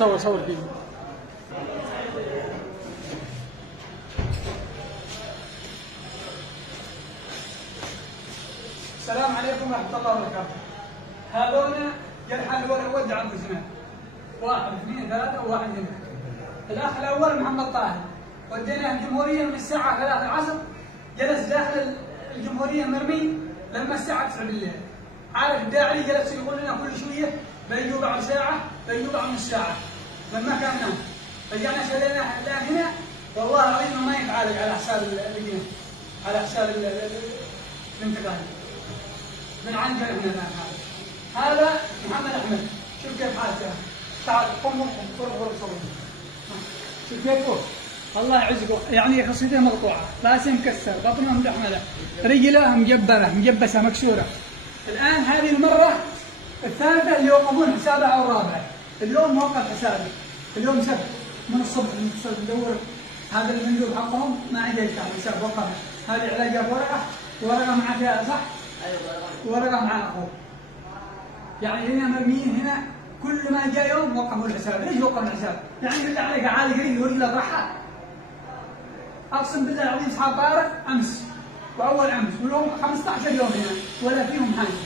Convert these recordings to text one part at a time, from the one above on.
صور فيه. السلام عليكم ورحمة الله وبركاته. هذونا جرحى ودع أبو زمان. 1 2 3 و1 هنا. الأخ الأول محمد طاهر. وديناه الجمهورية من الساعة 3 العصر، جلس داخل الجمهورية مرمي لما الساعة 9 بالليل. عارف الداعي جلس يقول لنا كل شوية بيجوا بعد ساعة، بيجوا بعد نص ساعة. لما كان نام. رجعنا شريناه الآن هنا، والله العظيم ما يتعالج على حساب اللجنة، على حساب الانتقال. بنعالجه احنا الآن. هذا محمد أحمد. شوف كيف حالته. تعال قم قرب صوت. شوف كيفه. الله يعزكم، يعني خصيته مقطوعه، راسه مكسر، بطنه مدحمله، رجله مجبره مجبسه مكسوره. الان هذه المره الثالثه اليوم اظن حسابه او الرابعه. اليوم موقف حسابي، اليوم سبت من الصبح نتصل ندور هذا المندوب حقهم ما عنده يفتح حساب وقفها. هذه علاجها ورقه معك صح؟ ايوه ورقه مع اخوه. يعني هنا مرميين هنا كل ما جاء يوم وقفوا الحساب. ليش وقفوا الحساب؟ يعني بالله عليك عالي قريب يوري له راحه. اقسم بالله العظيم اصحاب طارق امس واول امس ولهم 15 يوم هنا ولا فيهم حاجه.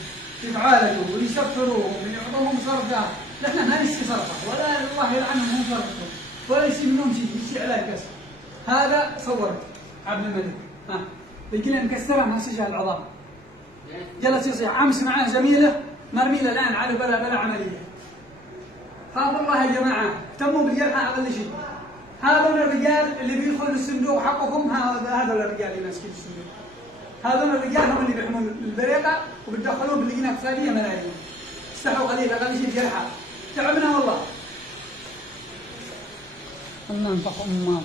يتعالجوا ويسفروهم ويعطوهم صرفات، نحن ما نشتي صرفه ولا الله يلعنهم هم صرفهم ولا يصير منهم شيء، يصير علاج بس. هذا صورت عبد الملك، ها رجله مكسره ما سجل العظام. جلس يصيح. امس معاه زميله مرمي له الان على بلا عمليه. خاف الله يا جماعه، اهتموا بالجرحى اقل شيء. هذول الرجال اللي بيدخلوا الصندوق حقهم، هذول الرجال اللي ماسكين الصندوق. هذول الرجال هم اللي بيحمون البريقه وبتدخلوه باللجنه الاقتصاديه ملايين. استحوا قليل اقل شيء الجرحى. تعبنا والله. الله ينفخ امات.